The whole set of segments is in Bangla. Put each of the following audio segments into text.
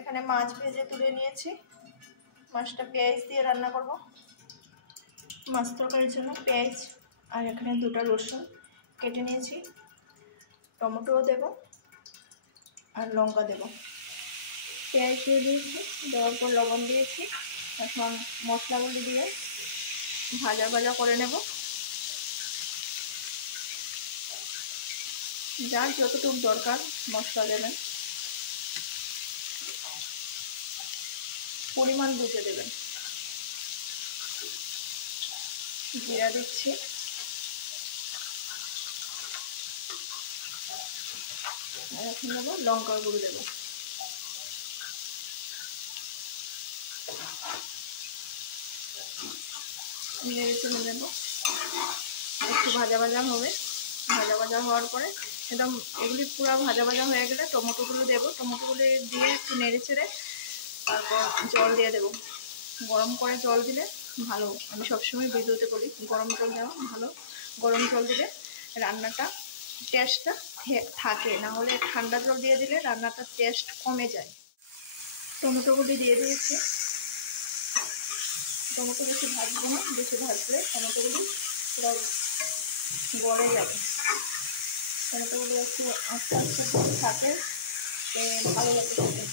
এখানে মাছ ভেজে তুলে নিয়েছি। মাছটা পেঁয়াজ দিয়ে রান্না করব। মাছ তরকারির জন্য পেঁয়াজ আর এখানে 2টা রসুন কেটে নিয়েছি, টমেটোও দেব আর লঙ্কা দেব। পেঁয়াজ দিয়ে দিয়েছি, দেওয়ার পর লবণ দিয়েছি। এখন মশলাগুলি দিয়ে ভাজা ভাজা করে নেব। যার যতটুকু দরকার মশলা দেবেন, পরিমাণ বুঝে দেবেন। জিরা দিচ্ছি, আর এখন দেবো লঙ্কার গুঁড়ো দেবো। নেড়ে চেড়ে দেবো, একটু ভাজা ভাজা হবে। ভাজা ভাজা হওয়ার পরে একদম এগুলি পুরো ভাজা ভাজা হয়ে গেলে টমেটোগুলো দেবো। টমেটোগুলো দিয়ে একটু নেড়ে চেড়ে তারপর জল দিয়ে দেবো। গরম করে জল দিলে ভালো, আমি সবসময় ভিডিওতে বলি গরম জল দেওয়া ভালো। গরম জল দিলে রান্নাটা টেস্টটা থাকে, না হলে ঠান্ডা জল দিয়ে দিলে রান্নাটার টেস্ট কমে যায়। টমেটোগুলি দিয়ে দিয়েছি। টমেটো বেশি ভাজবো না, বেশি ভাজলে টমেটোগুলি পুরো গলে যাবে। টমেটোগুলি একটু আস্তে আস্তে থাকে, ভালো লাগে খেতে।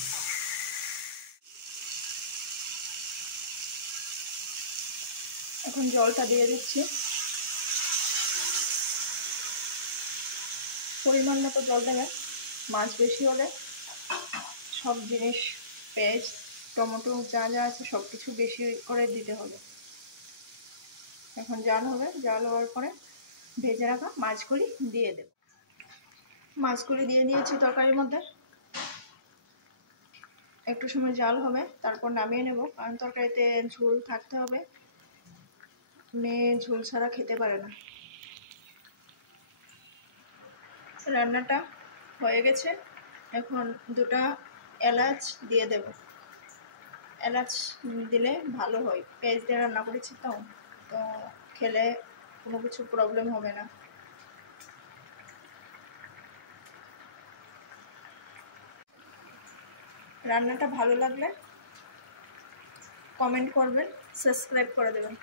এখন জলটা দিয়ে দিচ্ছি, পরিমাণ মতো জল দেবে। মাছ বেশি হলে সব জিনিস পেঁয়াজ টমেটো যা যা আছে সব কিছু বেশি করে দিতে হবে। এখন জাল হবে, জাল হওয়ার পরে ভেজে রাখা মাছগুলি দিয়ে দেব। মাছগুলি দিয়ে দিয়েছি তরকারির মধ্যে। একটু সময় জাল হবে, তারপর নামিয়ে নেব, কারণ তরকারিতে ঝোল থাকতে হবে। মেয়ে ঝোল ছাড়া খেতে পারে না। রান্নাটা হয়ে গেছে, এখন 2টা এলাচ দিয়ে দেব। এলাচ দিলে ভালো হয়, পেঁয়াজ দিয়ে রান্না করেছি তো খেলে কোনো কিছু প্রবলেম হবে না। রান্নাটা ভালো লাগলে কমেন্ট করবেন, সাবস্ক্রাইব করে দেবেন।